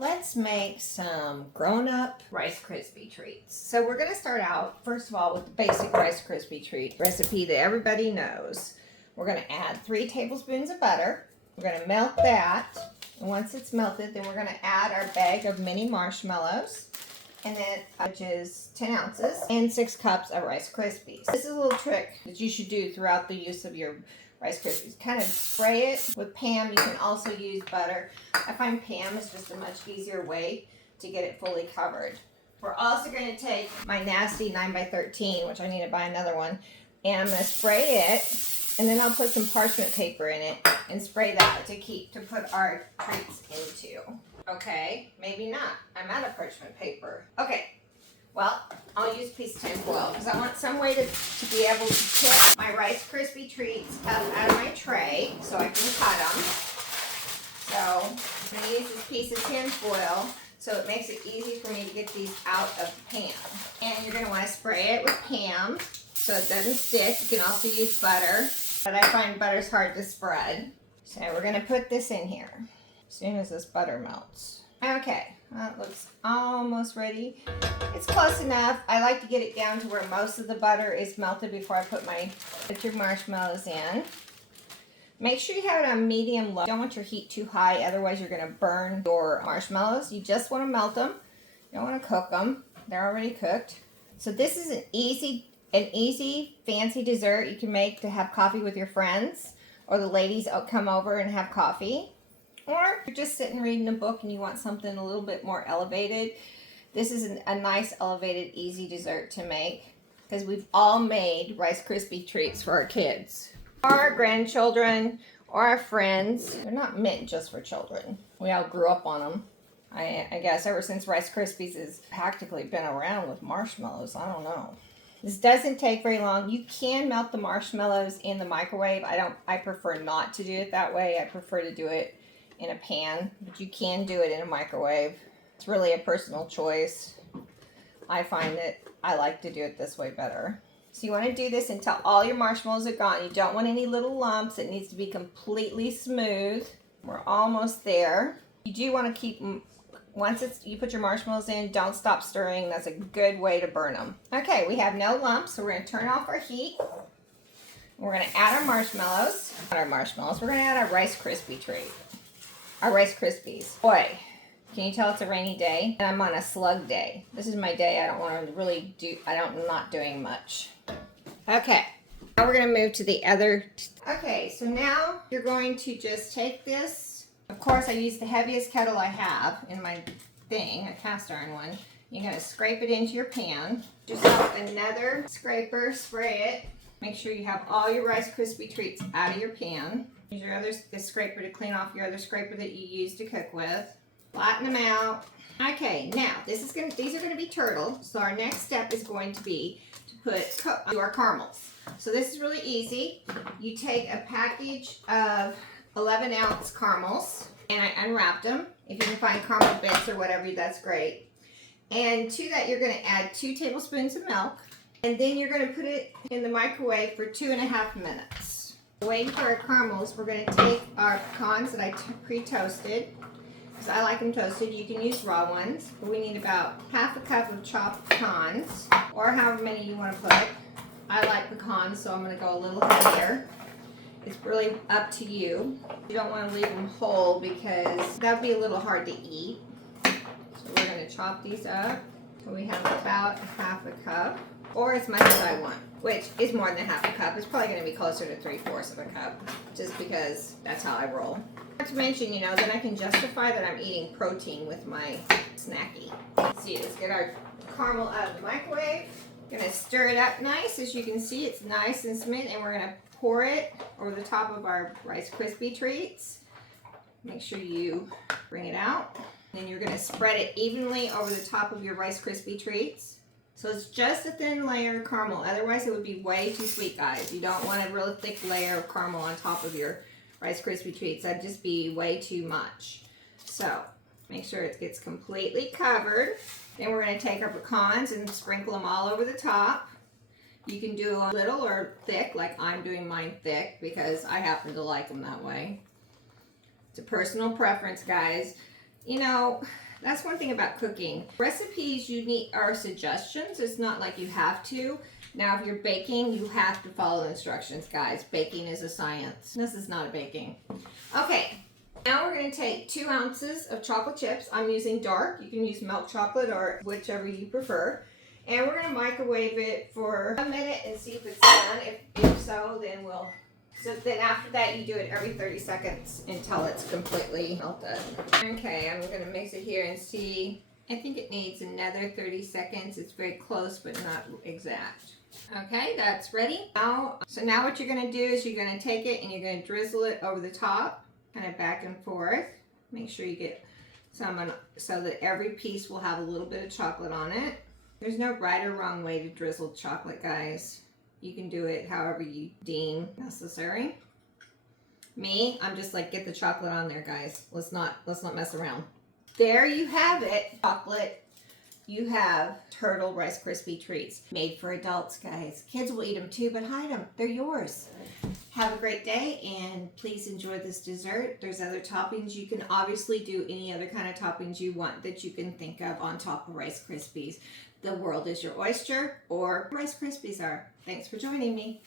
Let's make some grown-up Rice Krispie Treats. So we're going to start out, first of all, with the basic Rice Krispie Treat recipe that everybody knows. We're going to add 3 tablespoons of butter. We're going to melt that. And once it's melted, then we're going to add our bag of mini marshmallows. And then, which is 10 ounces, and 6 cups of Rice Krispies. This is a little trick that you should do throughout the use of your Rice Krispies. Kind of spray it with Pam. You can also use butter. I find Pam is just a much easier way to get it fully covered. We're also going to take my nasty 9x13, which I need to buy another one, and I'm going to spray it, and then I'll put some parchment paper in it and spray that to put our treats into. Okay, maybe not. I'm out of parchment paper. Okay. Well, I'll use a piece of tin foil because I want some way to be able to tip my Rice Krispie Treats up out of my tray so I can cut them. So I'm going to use this piece of tin foil so it makes it easy for me to get these out of the pan. And you're going to want to spray it with Pam so it doesn't stick. You can also use butter, but I find butter's hard to spread. So we're going to put this in here as soon as this butter melts. Okay. That looks almost ready. It's close enough. I like to get it down to where most of the butter is melted before I put your marshmallows in. Make sure you have it on medium low. You don't want your heat too high, otherwise you're going to burn your marshmallows. You just want to melt them. You don't want to cook them. They're already cooked. So this is an easy fancy dessert you can make to have coffee with your friends, or the ladies come over and have coffee. Or you're just sitting reading a book and you want something a little bit more elevated. This is a nice elevated easy dessert to make because we've all made Rice Krispie Treats for our kids, or our grandchildren, or our friends. They're not meant just for children. We all grew up on them. I guess ever since Rice Krispies has practically been around with marshmallows. I don't know. This doesn't take very long. You can melt the marshmallows in the microwave. I prefer not to do it that way. I prefer to do it in a pan, but you can do it in a microwave. It's really a personal choice. I find that I like to do it this way better. So you want to do this until all your marshmallows are gone. You don't want any little lumps. It needs to be completely smooth. We're almost there. You do want to keep, once you put your marshmallows in, don't stop stirring. That's a good way to burn them. Okay, we have no lumps, so we're going to turn off our heat. We're going to add our marshmallows. We're going to add our Rice Krispie treat. Our Rice Krispies. Boy, can you tell it's a rainy day? And I'm on a slug day. This is my day. I don't want to really I'm not doing much. Okay, now we're going to move to the other. Okay, so now you're going to just take this. Of course, I use the heaviest kettle I have in my thing, a cast iron one. You're going to scrape it into your pan. Just have another scraper, spray it. Make sure you have all your Rice Krispie Treats out of your pan. Use your other scraper to clean off your other scraper that you used to cook with. Flatten them out. Okay, now these are going to be turtle. So our next step is going to be to do our caramels. So this is really easy. You take a package of 11-ounce caramels, and I unwrapped them. If you can find caramel bits or whatever, that's great. And to that, you're going to add 2 tablespoons of milk, and then you're going to put it in the microwave for 2.5 minutes. Waiting for our caramels, we're going to take our pecans that I pre-toasted, because I like them toasted. You can use raw ones, but we need about half a cup of chopped pecans, or however many you want to put. I like pecans, so I'm going to go a little heavier. It's really up to you. You don't want to leave them whole because that would be a little hard to eat. So we're going to chop these up. So we have about half a cup, or as much as I want, which is more than half a cup. It's probably going to be closer to 3/4 of a cup, just because that's how I roll. Not to mention, then I can justify that I'm eating protein with my snacky. Let's see, let's get our caramel out of the microwave. Going to stir it up nice. As you can see, it's nice and smooth, and we're going to pour it over the top of our Rice Krispie Treats. Make sure you bring it out. Then you're going to spread it evenly over the top of your Rice Krispie Treats. So it's just a thin layer of caramel. Otherwise, it would be way too sweet, guys. You don't want a really thick layer of caramel on top of your Rice Krispie Treats. That'd just be way too much. So make sure it gets completely covered. Then we're going to take our pecans and sprinkle them all over the top. You can do a little or thick, like I'm doing mine thick because I happen to like them that way. It's a personal preference, guys. You know, That's one thing about cooking. Recipes you need are suggestions. It's not like you have to. Now, if you're baking, you have to follow the instructions, guys. Baking is a science. This is not a baking. Okay, now we're going to take 2 ounces of chocolate chips. I'm using dark. You can use milk chocolate or whichever you prefer. And we're going to microwave it for 1 minute and see if it's done. If so, then we'll... So then after that, you do it every 30 seconds until it's completely melted. Okay, I'm going to mix it here and see. I think it needs another 30 seconds. It's very close, but not exact. Okay, that's ready. So now what you're going to do is you're going to take it and you're going to drizzle it over the top, kind of back and forth. Make sure you get some so that every piece will have a little bit of chocolate on it. There's no right or wrong way to drizzle chocolate, guys. You can do it however you deem necessary. Me, I'm just like, get the chocolate on there, guys. Let's not mess around. There you have it, chocolate. You have Turtle Rice Krispie Treats. Made for adults, guys. Kids will eat them too, but hide them. They're yours. Have a great day, and please enjoy this dessert. There's other toppings. You can obviously do any other kind of toppings you want that you can think of on top of Rice Krispies. The world is your oyster, or Rice Krispies are. Thanks for joining me.